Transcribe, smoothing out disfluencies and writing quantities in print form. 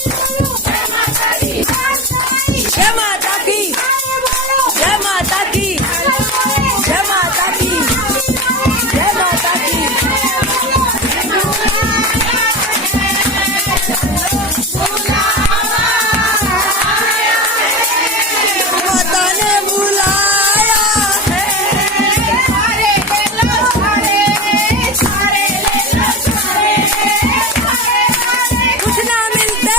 जय माता की, जय माता की, जय माता की, जय माता की। माता ने बुलाया है, सारे ले लो सारे, सारे ले लो सारे, कुछ ना मिलते